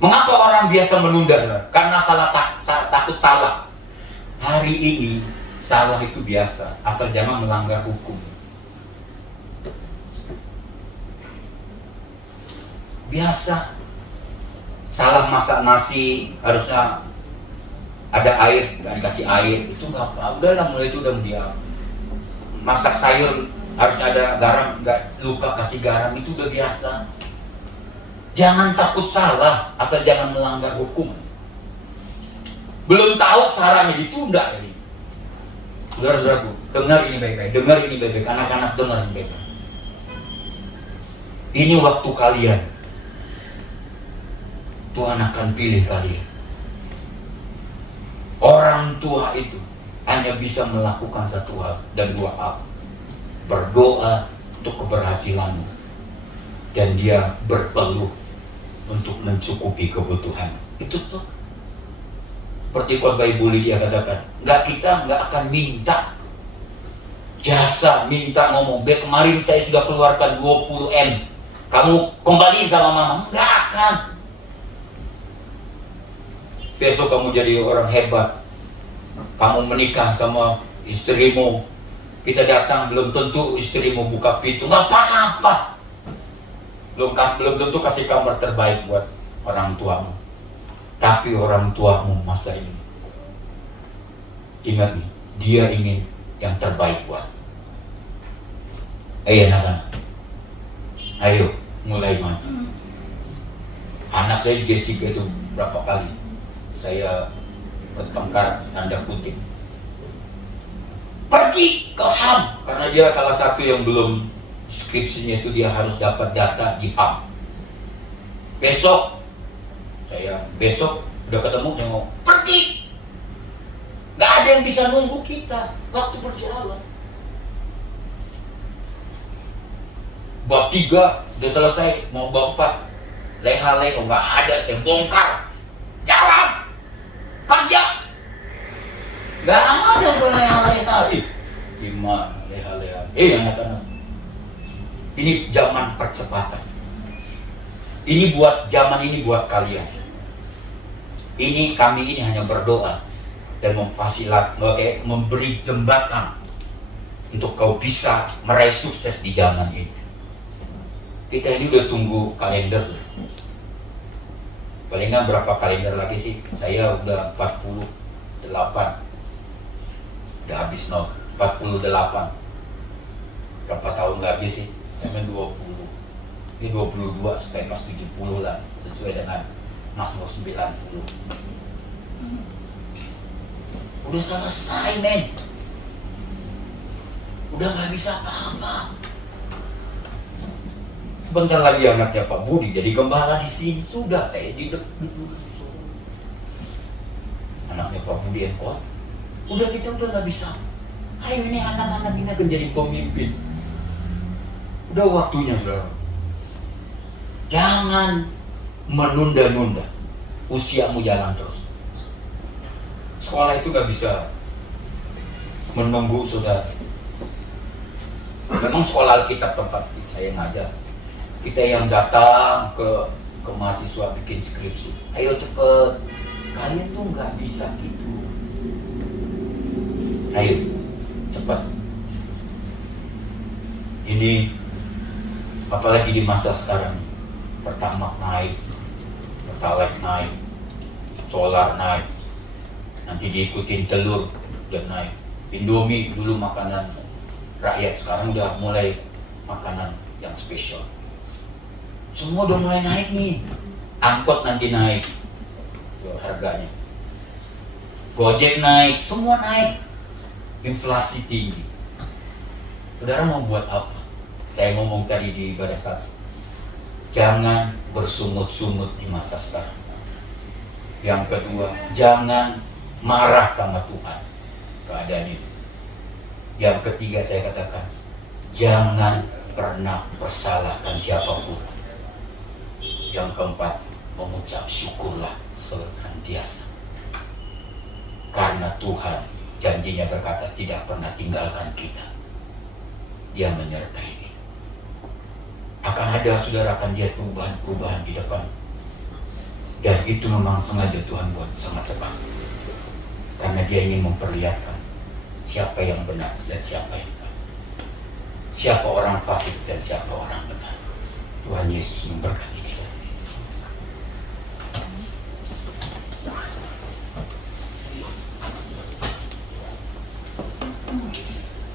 Mengapa orang biasa menunda saudara? Karena takut salah. Hari ini salah itu biasa, asal jangan melanggar hukum. Biasa salah masak nasi, harusnya ada air, nggak dikasih air, itu nggak apa, udahlah mulai itu udah diam. Masak sayur harusnya ada garam, nggak lupa kasih garam, itu udah biasa. Jangan takut salah, asal jangan melanggar hukum. Belum tahu caranya ditunda ini. Saudara-saudaraku, dengar ini baik-baik, dengar ini baik-baik, anak-anak dengar ini baik-baik. Ini waktu kalian. Tuhan akan pilih kalian. Orang tua itu hanya bisa melakukan satu hal dan dua hal. Berdoa untuk keberhasilanmu. Dan dia berpeluh untuk mencukupi kebutuhan. Itu tuh. Seperti khotbah Ibu Lydia katakan, kita nggak akan minta jasa, minta ngomong, kemarin saya sudah keluarkan 20M, kamu kembali sama mama, nggak akan. Besok kamu jadi orang hebat, kamu menikah sama istrimu, kita datang belum tentu istrimu buka pintu, nggak apa-apa. Belum tentu kasih kamar terbaik buat orang tuamu. Tapi orang tuamu masa ini, ingat nih, dia ingin yang terbaik buat. Ayo anak-anak, ayo mulai maju. Anak saya Jessica itu berapa kali saya bertengkar tanda kutip, pergi ke HAM, karena dia salah satu yang belum skripsinya itu dia harus dapat data di HAM. Besok udah ketemu, saya mau pergi. Nggak ada yang bisa nunggu kita, waktu berjalan. Bab 3 udah selesai, mau bab 4 leha-leha, nggak ada, saya bongkar. Jalan, kerja. Nggak ada leha-leha. Gimana leha-leha? Anak-anak, ini zaman percepatan. Ini buat zaman ini buat kalian. Kami ini hanya berdoa dan memfasilitasi, memberi jembatan untuk kau bisa meraih sukses di zaman ini. Kita ini udah tunggu kalender. Paling nggak berapa kalender lagi sih? Saya udah 48. Udah habis 48. Berapa tahun lagi sih? Saya 20. Ini 22 supaya mas 70 lah, sesuai dengan Mazmur 90. Udah selesai, men. Udah nggak bisa apa-apa. Bentar lagi anaknya Pak Budi jadi gembala di sini. Sudah, saya duduk di sini. Anaknya Pak Budi yang kuat. Udah kita udah nggak bisa. Ayo ini anak-anak ini akan jadi pemimpin. Udah waktunya, bro. Jangan menunda-nunda, usiamu jalan terus. Sekolah itu gak bisa menunggu, saudara. Memang sekolah Alkitab tempat saya ngajar. Kita yang datang ke mahasiswa bikin skripsi, ayo cepet. Kalian tuh gak bisa gitu. Ayo cepet. Ini apalagi di masa sekarang, Pertamax naik, Pertalite naik, solar naik, nanti diikutin telur dan naik. Indomie dulu makanan rakyat, sekarang udah mulai makanan yang spesial. Semua udah mulai naik nih. Angkot nanti naik harganya, Gojek naik, semua naik. Inflasi tinggi. Saudara mau buat apa? Saya ngomong tadi di ibadah satu, jangan bersungut-sungut di masa sekarang. Yang kedua, jangan marah sama Tuhan keadaan itu. Yang ketiga saya katakan, jangan pernah persalahkan siapapun. Yang keempat, mengucap syukurlah senantiasa. Karena Tuhan janjinya berkata tidak pernah tinggalkan kita. Dia menyertai kita. Akan ada, saudara, akan dia perubahan di depan. Dan itu memang sengaja Tuhan buat sangat cepat. Karena dia ingin memperlihatkan siapa yang benar dan siapa yang benar. Siapa orang fasik dan siapa orang benar. Tuhan Yesus memberkati kita.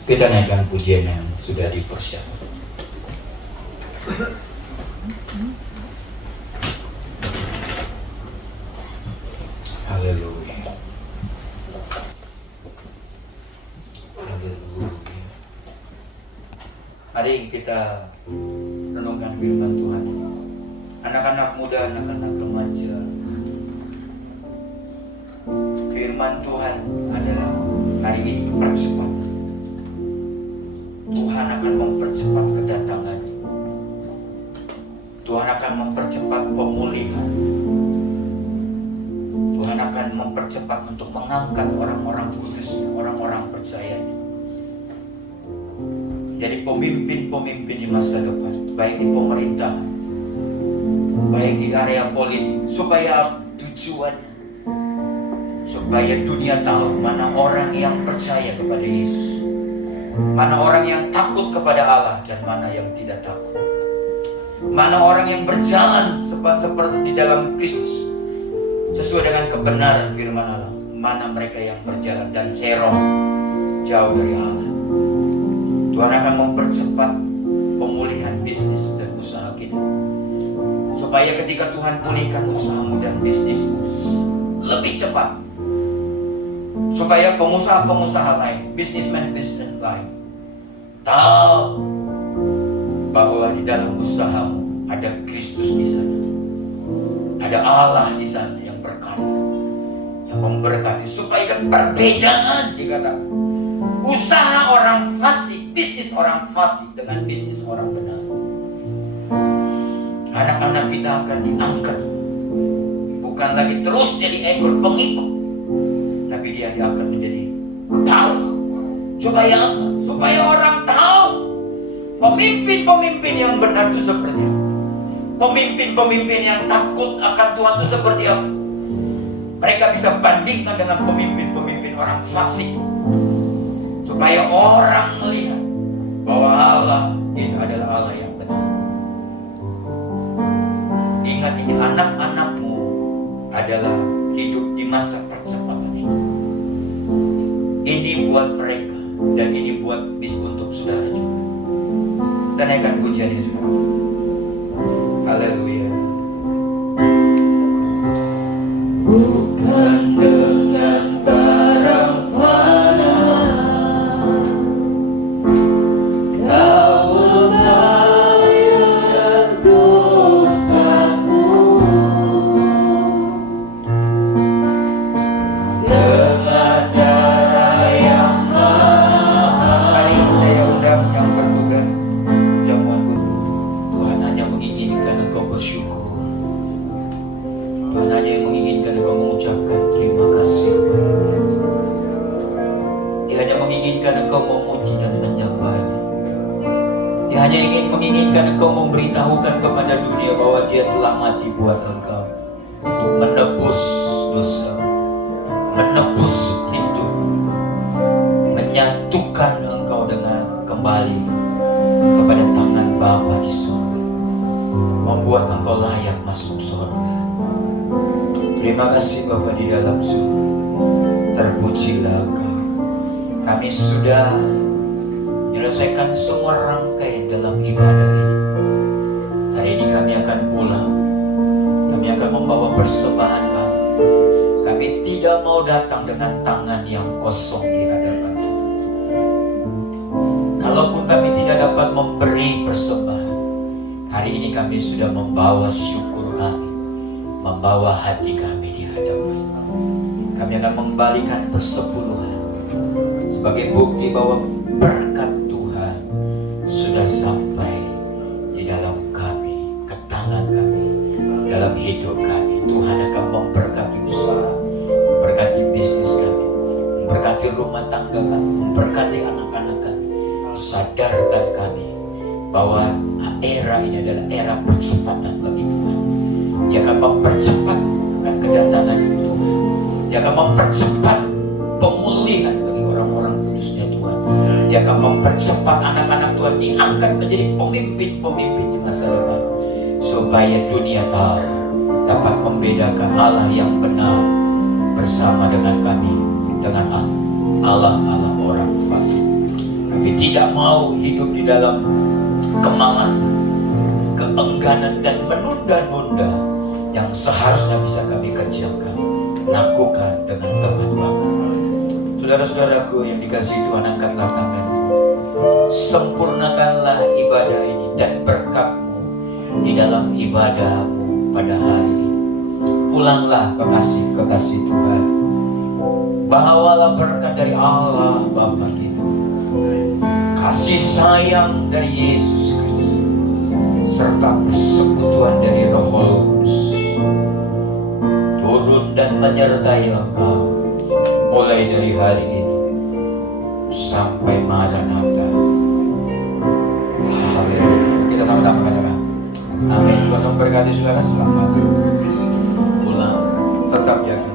Kita naikkan pujian yang sudah dipersiapkan. Haleluya. Haleluya. Hari ini kita renungkan firman Tuhan. Anak-anak muda, anak-anak remaja. Firman Tuhan adalah hari ini percepat. Tuhan akan mempercepat kedatangan. Tuhan akan mempercepat pemulihan. Tuhan akan mempercepat untuk mengangkat orang-orang kudus, orang-orang percaya. Jadi pemimpin-pemimpin di masa depan, baik di pemerintah, baik di area politik, supaya tujuannya, supaya dunia tahu mana orang yang percaya kepada Yesus, mana orang yang takut kepada Allah, dan mana yang tidak takut. Mana orang yang berjalan seperti di dalam Kristus sesuai dengan kebenaran firman Allah. Mana mereka yang berjalan dan serong jauh dari Allah. Tuhan akan mempercepat pemulihan bisnis dan usaha kita, supaya ketika Tuhan pulihkan usahamu dan bisnismu lebih cepat, supaya pengusaha-pengusaha lain, bisnismen lain tahu bahwa di dalam usahamu ada Kristus di sana, ada Allah di sana yang berkarya, yang memberkati, supaya ada perbedaan. Dikatakan usaha orang fasik, bisnis orang fasik dengan bisnis orang benar. Anak-anak kita akan diangkat, bukan lagi terus jadi ekor pengikut, tapi dia akan menjadi kepala. Supaya apa? Supaya orang tahu pemimpin-pemimpin yang benar itu seperti apa. Pemimpin-pemimpin yang takut akan Tuhan itu seperti apa. Mereka bisa bandingkan dengan pemimpin-pemimpin orang fasik, supaya orang melihat bahwa Allah itu adalah Allah yang benar. Ingat, ini anak-anakmu adalah hidup di masa percepatan ini. Ini buat mereka dan ini buat untuk saudara juga. Dan naikkan pujian ini, saudara. Haleluya. Bukan dengan barang fana Kau membayar dosaku, dengan darah yang mahal. Hari ini saya undang yang bertugas jamuan kudus. Tuhan hanya menginginkan engkau bersyukur. Tuhan hanya yang menginginkan engkau mengucapkan terima kasih. Dia hanya menginginkan engkau memuji dan menyembahnya. Dia hanya menginginkan engkau memberitahukan kepada dunia bahwa dia telah mati buat engkau, untuk menebus dosa, menebus hidup, menyatukan engkau dengan kembali kepada tangan Bapa di surga, membuat engkau layak masuk surga. Terima kasih Bapa di dalam surga. Terpujilah Engkau. Kami sudah menyelesaikan semua rangkaian dalam ibadah ini. Hari ini kami akan pulang. Kami akan membawa persembahan kami. Kami tidak mau datang dengan tangan yang kosong di hadapan Tuhan. Kalaupun kami tidak dapat memberi persembahan, hari ini kami sudah membawa syukur kami, membawa hati kami di hadapan. Kami akan mengembalikan persepuluhan sebagai bukti bahwa berkat Tuhan sudah sampai di dalam kami, ke tangan kami, dalam hidup kami. Tuhan akan memberkati usaha, memberkati bisnis kami, memberkati rumah tangga kami, memberkati anak-anak kami. Sadarkan kami bahwa era ini adalah era percepatan bagi Tuhan. Dia akan mempercepat kedatangan Tuhan. Dia akan mempercepat pemulihan bagi orang-orang kudusnya Tuhan. Dia akan mempercepat anak-anak Tuhan diangkat menjadi pemimpin-pemimpin di masa depan, supaya dunia tahu, dapat membedakan Allah yang benar bersama dengan kami, dengan Allah orang fasik. Kami tidak mau hidup di dalam kemalasan, keengganan, dan menunda-nunda yang seharusnya bisa kami kerjakan, lakukan dengan tepat waktu. Saudara-saudaraku yang dikasihi Tuhan, angkatlah tanganmu, sempurnakanlah ibadah ini dan berkat-Mu di dalam ibadahmu pada hari ini. Pulanglah kekasih-kekasih Tuhan, bawalah berkat dari Allah Bapa kita, kasih sayang dari Yesus Kristus, serta persekutuan dari Roh Kudus turun dan menyertai engkau mulai dari hari ini sampai Maranatha. Haleluya. Kita sama-sama katakan amin. Tuhan memberkati saudara, selamat pulang, tetap jaga